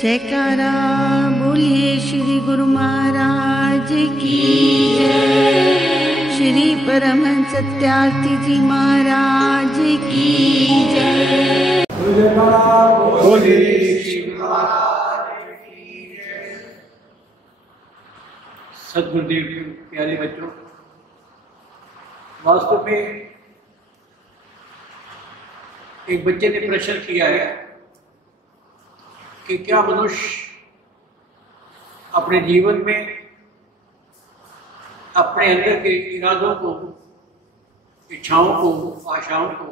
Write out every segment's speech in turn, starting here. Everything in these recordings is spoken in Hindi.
जयकारा बोलिए श्री गुरु महाराज की जय। श्री परमहंस सत्यार्थी जी महाराज की जय। बोलिए श्री महाराज की जय। सद्गुरुदेव के प्यारे बच्चों, वास्तव में एक बच्चे ने प्रश्न किया है कि क्या मनुष्य अपने जीवन में अपने अंदर के इरादों को, इच्छाओं को, आशाओं को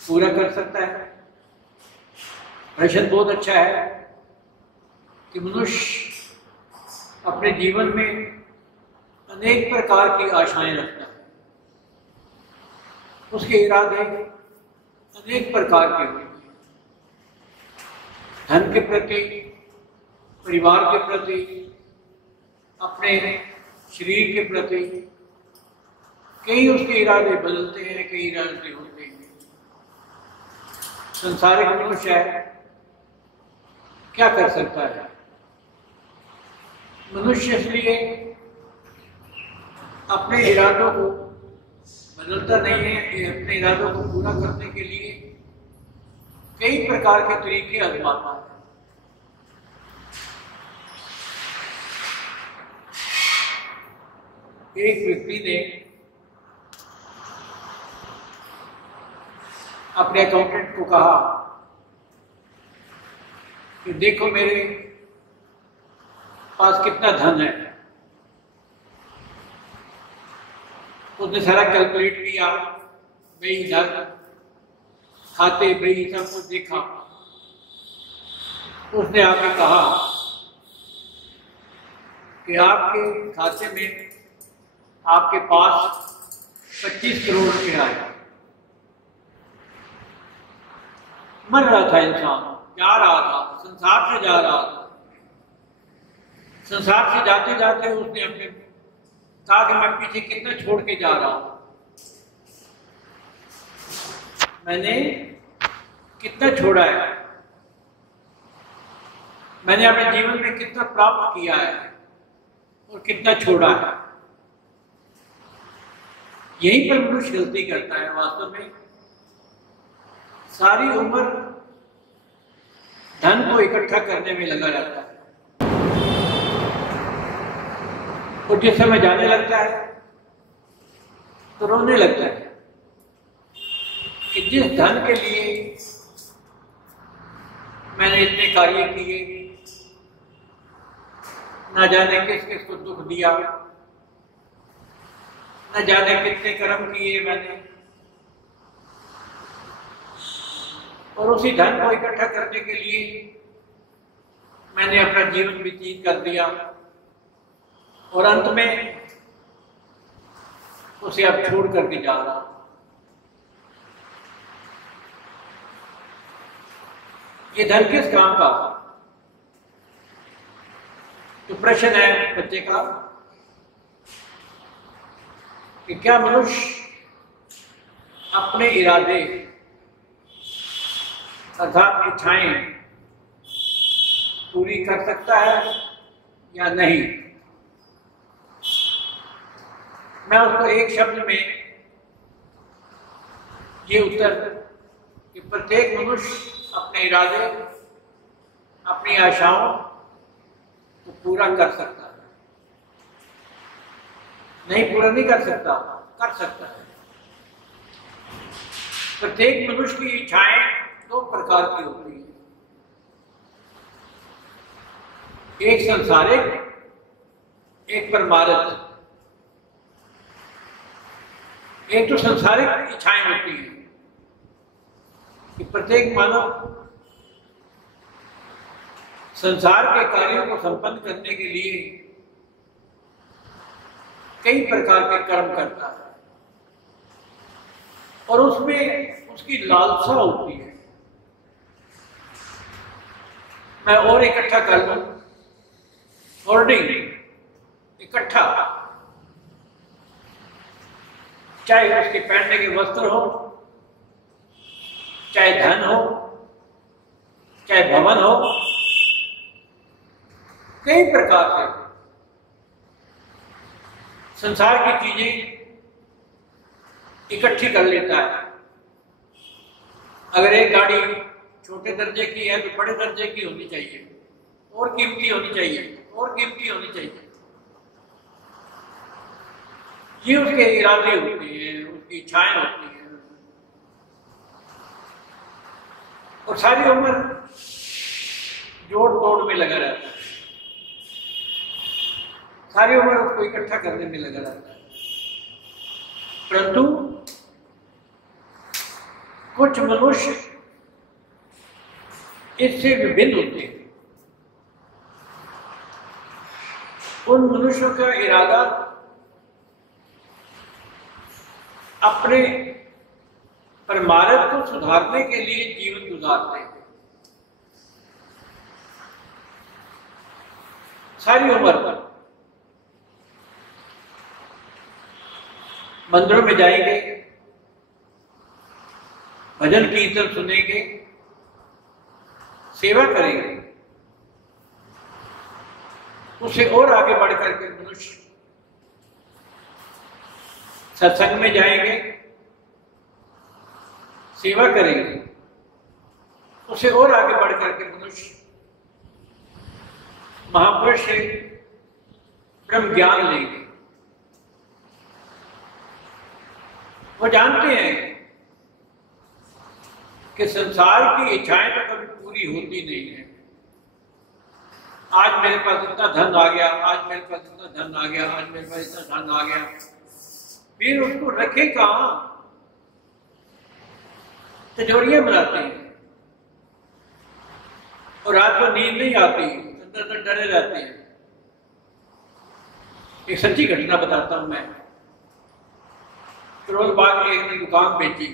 पूरा कर सकता है। प्रश्न बहुत अच्छा है कि मनुष्य अपने जीवन में अनेक प्रकार की आशाएं रखता है, उसके इरादे अनेक प्रकार के होते हैं। धन के प्रति, परिवार के प्रति, अपने शरीर के प्रति कई उसके इरादे बदलते हैं, कई इरादे होते हैं। संसारिक मनुष्य है, क्या कर सकता है? मनुष्य इसलिए अपने इरादों को बदलता नहीं है, अपने इरादों को पूरा करने के लिए कई प्रकार के तरीके आजमाता है। एक व्यक्ति ने अपने अकाउंटेंट को कहा कि देखो मेरे पास कितना धन है। उसने सारा कैलकुलेट किया, बही धन, खाते, बही सब कुछ देखा। उसने आके कहा कि आपके खाते में, आपके पास 25 करोड़ रुपए आए। मर रहा था इंसान, जा रहा था, संसार से जा रहा था। संसार से जाते जाते उसने अपने कहा कि मैं पीछे कितना छोड़ के जा रहा हूं, मैंने कितना छोड़ा है, मैंने अपने जीवन में कितना प्राप्त किया है और कितना छोड़ा है। यहीं पर मनुष्य गलती करता है। वास्तव में सारी उम्र धन को इकट्ठा करने में लगा रहता है और जिस समय जाने लगता है तो रोने लगता है कि जिस धन के लिए मैंने इतने कार्य किए, ना जाने किस किस को दुख दिया, न जाने कितने कर्म किए मैंने, और उसी धन को इकट्ठा करने के लिए मैंने अपना जीवन व्यतीत कर दिया और अंत में उसे अब छोड़ करके जा रहा हूं। ये धन किस काम का? तो प्रश्न है बच्चे का कि क्या मनुष्य अपने इरादे अर्थात इच्छाएं पूरी कर सकता है या नहीं? मैं उसको एक शब्द में ये उत्तर कि प्रत्येक मनुष्य अपने इरादे, अपनी आशाओं को पूरा कर सकता है। नहीं, पूरा नहीं कर सकता, कर सकता है। प्रत्येक मनुष्य की इच्छाएं दो प्रकार की होती है, एक संसारिक, एक परमार्थ। एक तो संसारिक इच्छाएं होती हैं कि प्रत्येक मानव संसार के कार्यों को संपन्न करने के लिए कई प्रकार के कर्म करता है और उसमें उसकी लालसा होती है, मैं और इकट्ठा कर लूं, होर्डिंग, इकट्ठा, चाहे उसके पहनने के वस्त्र हो, चाहे धन हो, चाहे भवन हो, कई प्रकार से संसार की चीजें इकट्ठी कर लेता है। अगर एक गाड़ी छोटे दर्जे की है तो बड़े दर्जे की होनी चाहिए, और कीमती होनी चाहिए, और कीमती होनी चाहिए। ये उसके इरादे होते हैं, उसकी इच्छाएं होती हैं। और सारी उम्र जोड़ तोड़ में लगा रहता है, सारी उम्र उसको इकट्ठा करने में लगा रहता है। परंतु कुछ मनुष्य इससे विभिन्न होते हैं। उन मनुष्यों का इरादा अपने परमार्थ को सुधारने के लिए जीवन गुजारते हैं। सारी उम्र तक मंदिरों में जाएंगे, भजन कीर्तन सुनेंगे, सेवा करेंगे, उससे और आगे बढ़ करके मनुष्य सत्संग में जाएंगे, सेवा करेंगे, उससे और आगे बढ़ करके मनुष्य महापुरुष से ब्रह्म ज्ञान लेंगे। वो जानते हैं कि संसार की इच्छाएं तो कभी पूरी होती नहीं है। आज मेरे पास इतना धन आ गया, आज मेरे पास इतना धन आ गया, आज मेरे पास इतना धन आ गया, फिर उसको रखे कहां? तिजोरियां बनाते हैं और रात को नींद नहीं आती, अंदर अंदर डरे रहते हैं। एक सच्ची घटना बताता हूं मैं। फिरोजबाग में एक दुकान बेची,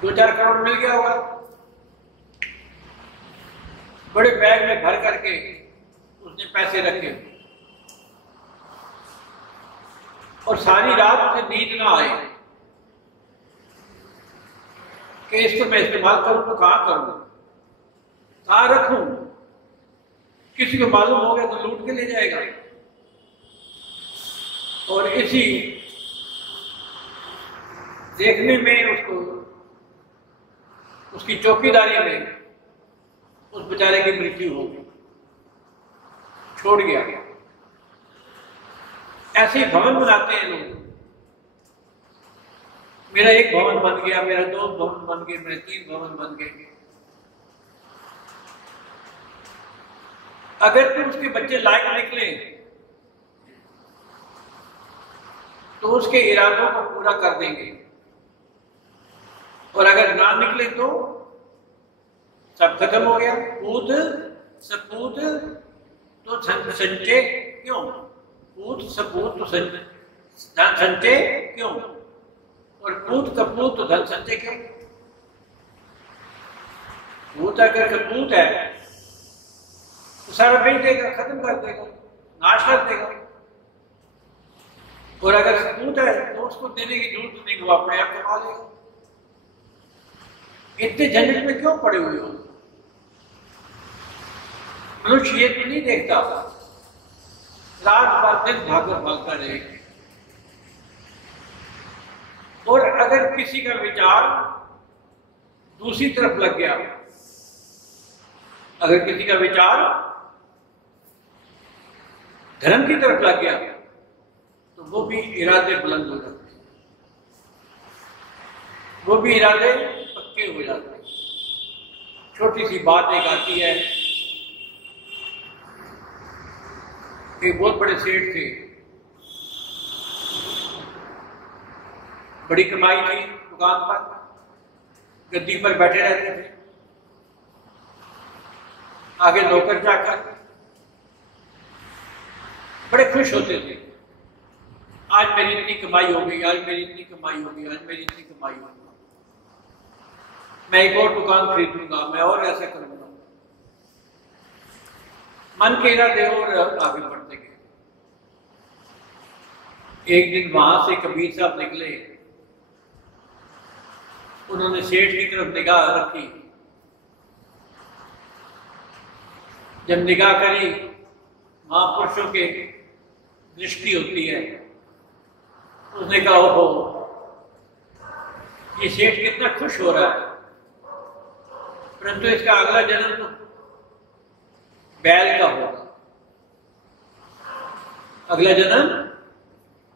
2-4 करोड़ मिल गया होगा। बड़े बैग में भर करके उसने पैसे रखे और सारी रात उसे नींद ना आए कि इसको मैं इस्तेमाल करूं तो कहां करूं, कहां रखूं, किसी को मालूम हो गया तो लूट के ले जाएगा। और इसी देखने में उसको, उसकी चौकीदारी में उस बेचारे की मृत्यु हो गई, छोड़ गया। ऐसे ही भवन बनाते हैं लोग। मेरा एक भवन बन गया, मेरा 2 भवन बन गए, मेरे 3 भवन बन गए। अगर तो उसके बच्चे लायक निकले तो उसके इरादों को पूरा कर देंगे, और अगर ना निकले तो सब खत्म हो गया। पूत सपूत तो संचय क्यों, पूत सपूत तो धन संचय क्यों, और पूत कपूत तो धन संचय क्यों। पूत अगर कपूत है तो सारा बेच देगा, खत्म कर देगा, नाश कर देगा। और अगर सपूत है तो उसको देने की जरूरत नहीं, वो अपने आप कमा लेगा। इतने झंझट में क्यों पड़े हुए हो? मनुष्य ये तो नहीं देखता रात भर दिन भागता रहेगा। और अगर किसी का विचार दूसरी तरफ लग गया, अगर किसी का विचार धर्म की तरफ लग गया तो वो भी इरादे बुलंद हो जाते हैं, वो भी इरादे पक्के हो जाते हैं। छोटी सी बात एक आती है, एक बहुत बड़े सेठ थे, बड़ी कमाई थी, दुकान पर गद्दी पर बैठे रहते थे, आगे नौकर जाकर बड़े खुश होते थे। आज मेरी इतनी कमाई हो गई, आज मेरी इतनी कमाई हो गई, आज मेरी इतनी कमाई हो गई, मैं एक और दुकान खरीदूंगा, मैं और ऐसा करूंगा। मन के इरादे और आगे बढ़ते गए। एक दिन वहां से कबीर साहब निकले, उन्होंने सेठ की तरफ निगाह रखी जब निगाह करी महापुरुषों के दृष्टि होती है, उसने कहा ओहो, ये सेठ कितना खुश हो रहा है, परंतु इसका अगला जन्म तो बैल का होगा, अगला जन्म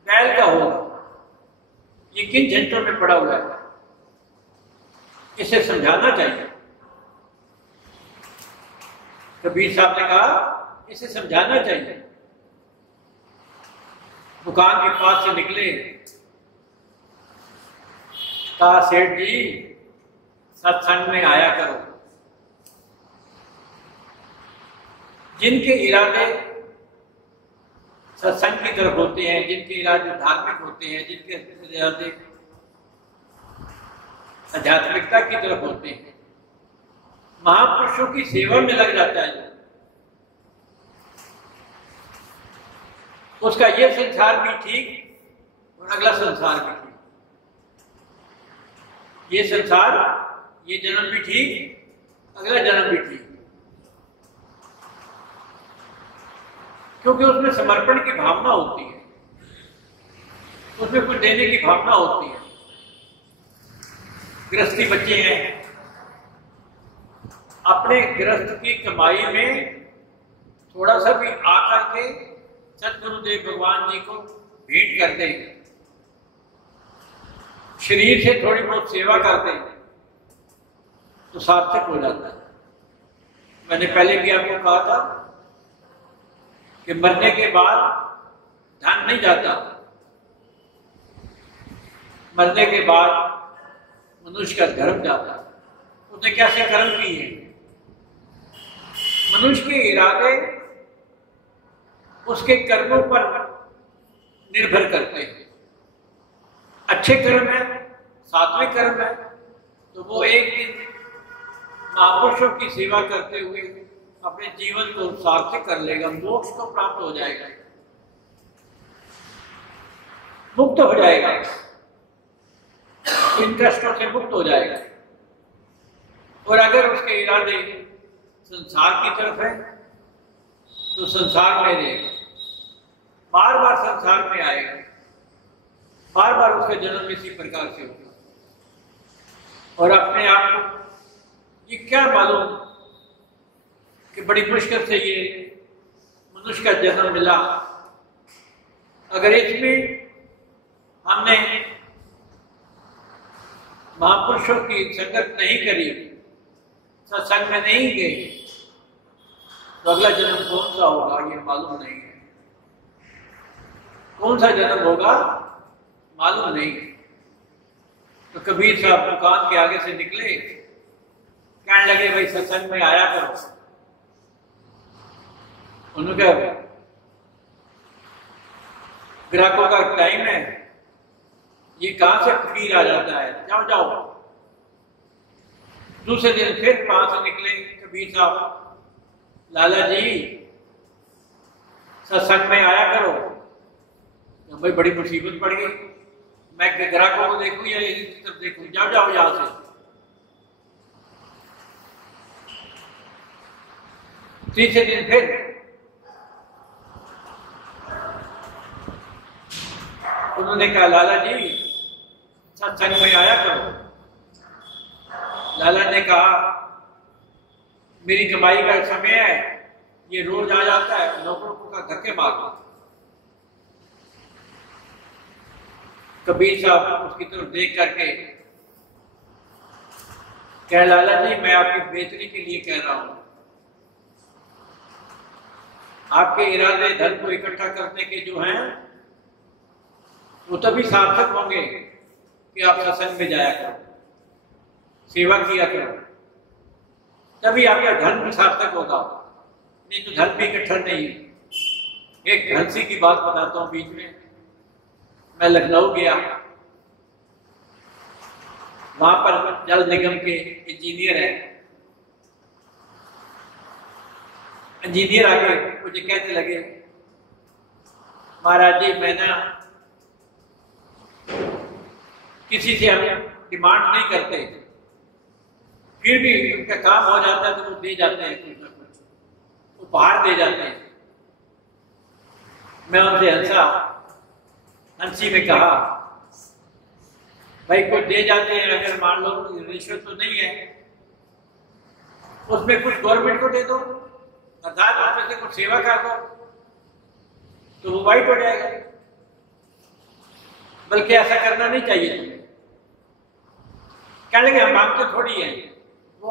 बैल का होगा। ये किन झंझटों में पड़ा हुआ है, इसे समझाना चाहिए। कबीर साहब ने कहा इसे समझाना चाहिए। दुकान के पास से निकले, कहा सेठ जी सत्संग में आया करो। जिनके इरादे सत्संग की तरफ होते हैं, जिनके इरादे धार्मिक होते हैं, जिनके इरादे आध्यात्मिकता की तरफ होते हैं, महापुरुषों की सेवा में लग जाता है, उसका ये संसार भी ठीक और अगला संसार भी ठीक। ये संसार, ये जन्म भी ठीक, अगला जन्म भी ठीक, क्योंकि उसमें समर्पण की भावना होती है, उसमें कुछ देने की भावना होती है। गृहस्थी बच्चे हैं, अपने गृहस्थ की कमाई में थोड़ा सा भी आकर के सतगुरुदेव भगवान जी को भेंट कर दें, शरीर से थोड़ी बहुत सेवा कर दें, तो सार्थक हो जाता है। मैंने पहले भी आपको कहा था कि मरने के बाद धन नहीं जाता, मरने के बाद मनुष्य का धर्म जाता है। उसने कैसे कर्म किए? मनुष्य के इरादे उसके कर्मों पर निर्भर करते हैं। अच्छे कर्म है, सात्विक कर्म है, तो वो एक दिन महापुरुषों की सेवा करते हुए अपने जीवन को सार्थक कर लेगा, मोक्ष को प्राप्त हो जाएगा, मुक्त हो जाएगा, इन कष्टों से मुक्त हो जाएगा। और अगर उसके इरादे संसार की तरफ है तो संसार में रहेगा, बार बार संसार में आएगा, बार बार उसका जन्म इसी प्रकार से होगा। और अपने आप को ये क्या मालूम कि बड़ी मुश्किल से ये मनुष्य का जन्म मिला, अगर इसमें हमने महापुरुषों की संगत नहीं करी, सत्संग में नहीं गए, तो अगला जन्म कौन सा होगा ये मालूम नहीं है। कौन सा जन्म होगा मालूम नहीं है। तो कबीर साहब दुकान के आगे से निकले, कहने लगे भाई सत्संग में आया करो। उन्होंने कहा ग्राहकों का टाइम है, ये कहां से फकीर आ जाता है, जाओ जाओ। दूसरे दिन फिर वहां से निकले कबीर साहब, लाला जी सत्संग में आया करो। तो भाई बड़ी मुसीबत पड़ गई, मैं ग्राहकों को देखूं या इसी तरफ देखूं, जाओ जाओ यहां से। तीसरे दिन फिर उन्होंने कहा लाला जी सत्संग में आया करो। लाला ने कहा मेरी कमाई का समय है, ये रोज आ जाता है, नौकरों का धक्के मारता। कबीर साहब उसकी तरफ देख करके कह, लाला जी मैं आपकी बेहतरी के लिए कह रहा हूं, आपके इरादे धन को इकट्ठा करने के जो हैं वो तभी सार्थक होंगे कि आप सत्संग में जाया करो, सेवा किया करो, तभी आपका धन भी सार्थक होगा, नहीं तो धन भी इकट्ठा नहीं। एक हंसी की बात बताता हूं, बीच में मैं लखनऊ गया, वहां पर जल निगम के इंजीनियर हैं, इंजीनियर आके मुझे कहने लगे महाराज जी मैं ना किसी से हम डिमांड नहीं करते, फिर भी उनका काम हो जाता है तो वो दे जाते हैं कुछ ना कुछ, उपहार दे जाते हैं। मैं उनसे हंसी में कहा, भाई कुछ दे जाते हैं, अगर मान लो रिश्वत तो नहीं है, उसमें कुछ गवर्नमेंट को दे दो, अर्थात उसमें से कुछ सेवा कर दो, तो वो वाइट हो जाएगा। बल्कि ऐसा करना नहीं चाहिए तुम्हें। कह लेंगे हम मांगते थोड़ी है, वो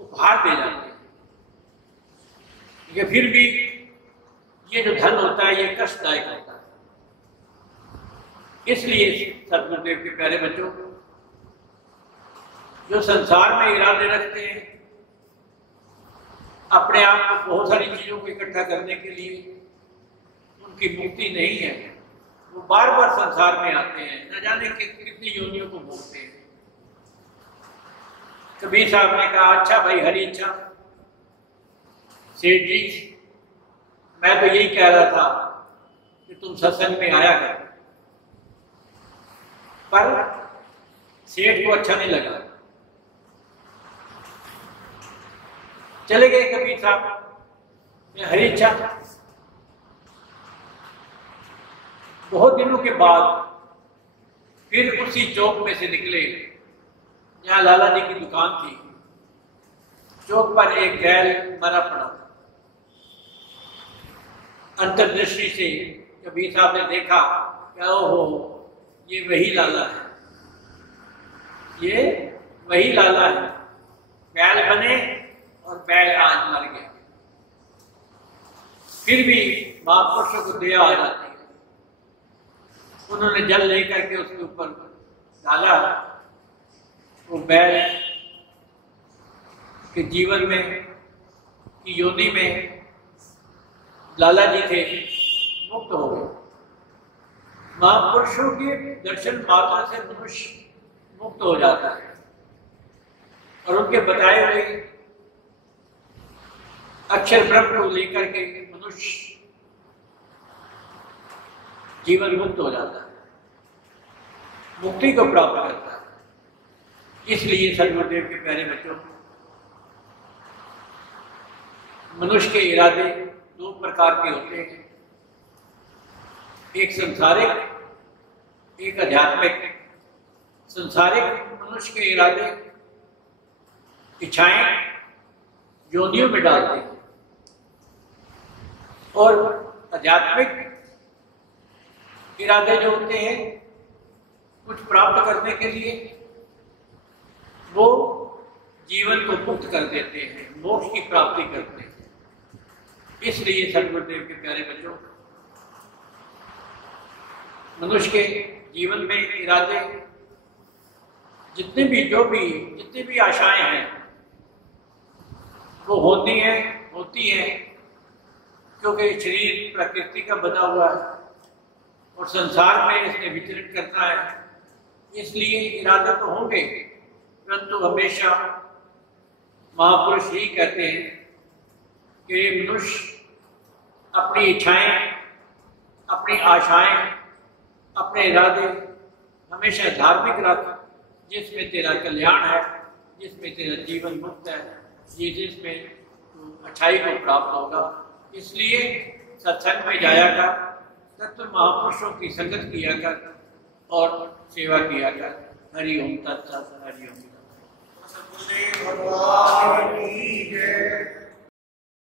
उपहार दे जाते हैं। ये फिर भी ये जो धन होता है ये कष्टदायक होता है। इसलिए सतगुरुदेव के प्यारे बच्चों, जो संसार में इरादे रखते हैं अपने आप को बहुत सारी चीजों को इकट्ठा करने के लिए, उनकी मुक्ति नहीं है। वो बार बार संसार में आते हैं, न जाने कितनी योनियों को भोगते हैं। कबीर साहब ने कहा, अच्छा भाई हरी इच्छा सेठ जी, मैं तो यही कह रहा था कि तुम सत्संग में आया कर, पर सेठ को अच्छा नहीं लगा, चले गए कबीर साहब। हरी इच्छा बहुत दिनों के बाद फिर उसी चौक में से निकले जहां लाला जी की दुकान थी। चौक पर एक बैल मरा पड़ा था। अंतर्दृष्टि से कबीर साहब ने देखा कि ओहो, ये वही लाला है, ये वही लाला है। बैल बने और बैल आज मर गया। फिर भी महापुरुषों को दया आ जाती है। उन्होंने जल लेकर के उसके ऊपर डाला। वो बैल के जीवन में की योनि में लाला जी थे, मुक्त हो गए। महापुरुषों के दर्शन मात्र से मनुष्य मुक्त हो जाता है और उनके बताए हुए अक्षर ब्रह्म को लेकर के मनुष्य जीवन मुक्त हो जाता है, मुक्ति को प्राप्त करता है। इसलिए सतगुरुदेव के प्यारे बच्चों, मनुष्य के इरादे दो प्रकार के होते हैं, एक संसारिक, एक आध्यात्मिक। संसारिक मनुष्य के इरादे इच्छाएं योनियों में डालते हैं और आध्यात्मिक इरादे जो होते हैं कुछ प्राप्त करने के लिए, वो जीवन को मुक्त कर देते हैं, मोक्ष की प्राप्ति करते हैं। इसलिए सतगुरुदेव के प्यारे बच्चों, मनुष्य के जीवन में इरादे जितनी भी आशाएं हैं वो होती हैं क्योंकि शरीर प्रकृति का बना हुआ है और संसार में इसने विचरण करना है। इसलिए इरादे तो होंगे, परंतु हमेशा महापुरुष यही कहते हैं कि मनुष्य अपनी इच्छाएं, अपनी आशाएं, अपने इरादे हमेशा धार्मिक रख, जिसमें तेरा कल्याण है, जिसमें तेरा जीवन मुक्त है, ये जिसमें अच्छाई को प्राप्त होगा। इसलिए सत्संग में जाया कर, तत्व महापुरुषों की संगत किया कर और सेवा किया कर। हरि ओम तत्सत। हरि ओम।